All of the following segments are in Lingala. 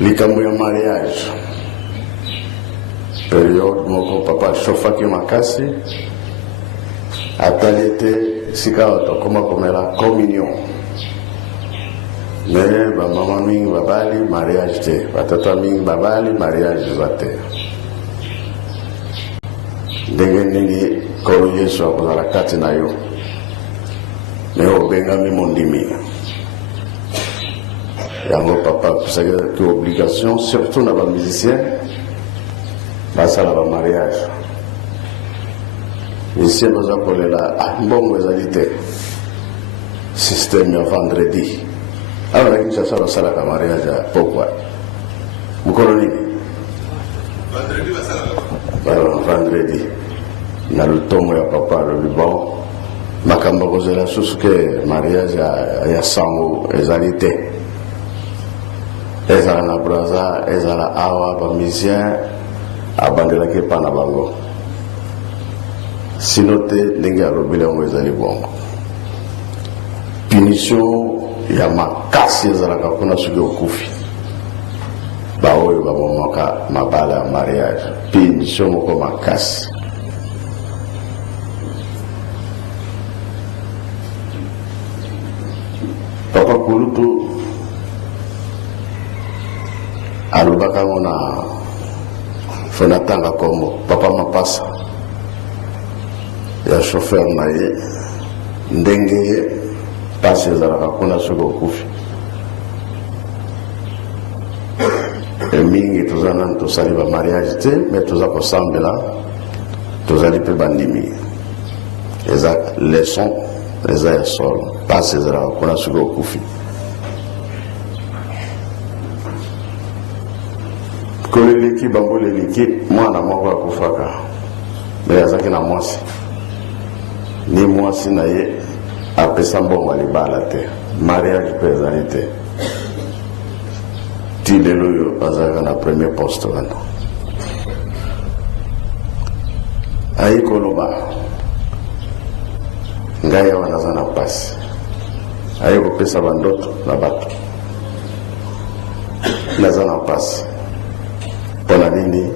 likambo ya mariage période moko papa chauffaki makasi atali ete sika tokoma komela communion mais bamama mingi babali mariage te, batata mingi babali mariage eza te. Ndenge nini kolo Yesu akozala kati na yo me obengami mondimi yango papa kusaki obligation surtout na bamusicien basala ba mariage. Musicien baza kolela mbongo ezali te, système ya vendredi alors lakini sasa basalaka mariage pourquoi mukolo nini vendredi basalaka vendredi na lutongo ya papa lobi bon makambo kozela susu ke mariage ya sango ezali te, ezala na braza ezala awa bamusicien abandelaki epa na bango sino te ndenge alobeli yango ezali bongo. Punition ya makasi ezalaka kuna soki okufi baoyo babomaka mabala ya mariage, punition moko makasi. Papa Kulutu alobaka ngo na fona tanga kombo papa mapasa ya chauffeur na ye ndenge pasi ezalaka kuna soki okufi. Mingi toza nanu tosali ba mariage te me toza kosambela tozali mpe bandimi eza leçon eza ya solo pasi ezalaka kuna soki okufi. koleleki bango leleki mwana moko akufaka me azaki na mwasi ni mwasi na ye apesa mbongo libala te, mariage mpe ezali te. Ti lelo oyo azalaka na premier poste wana ayi koloba ngai awa naza na pasi, ayi kopesa bandoto na bato naza na pasi mpona nini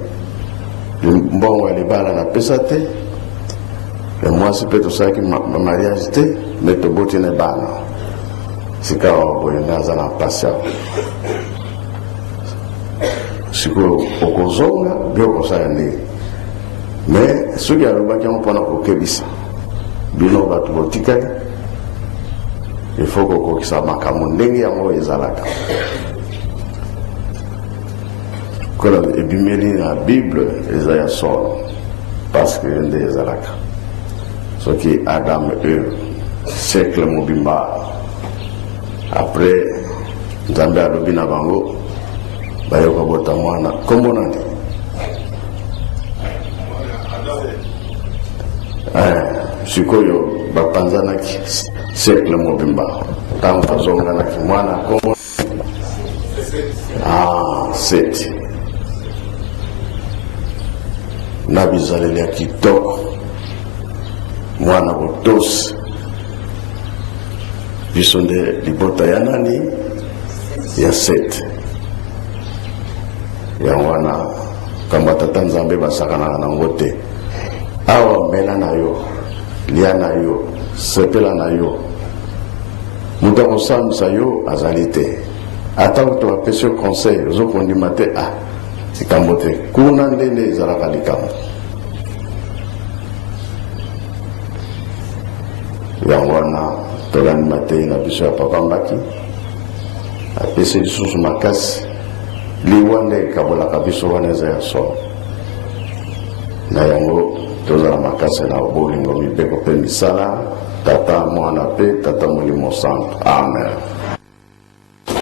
mbongo ya libala napesa te, ya mwasi mpe tosalaki mariage te me toboti na bana sika boye naza na pasi awa. Siko okozonga byo okosala ndenge me soki alobaki yango mpona kokebisa bino bato botikali ifo kokokisa makambo ndenge yango ezalaka kola ebimeli na bible eza ya solo parce que nde ezalaka soki Adam Eve siècle mobimba après nzambe alobi na bango bayoka bota mwana kombo nani sikoyo bapanzanaki siècle mobimba ntango bazonganaki mwana kombo Seti na bizaleli ya kitoko mwana botosi biso nde libota ya nani ya Seti ya wana kamba tata nzambe basakanaka nango te awa mela na yo lia na yo sepela na yo moto akosambisa yo azali te ata moto bapesi yo conseil ozokondima te likambo te kuna ndenge ezalaka likambo yango wana tolandi matei na biso ya papa Mbaki apesi lisusu makasi liwa nde ekabolaka biso wana eza ya solo na yango tozala makasi na bolingo mibeko mpe misala tata mwana mpe tata molimo santo amen.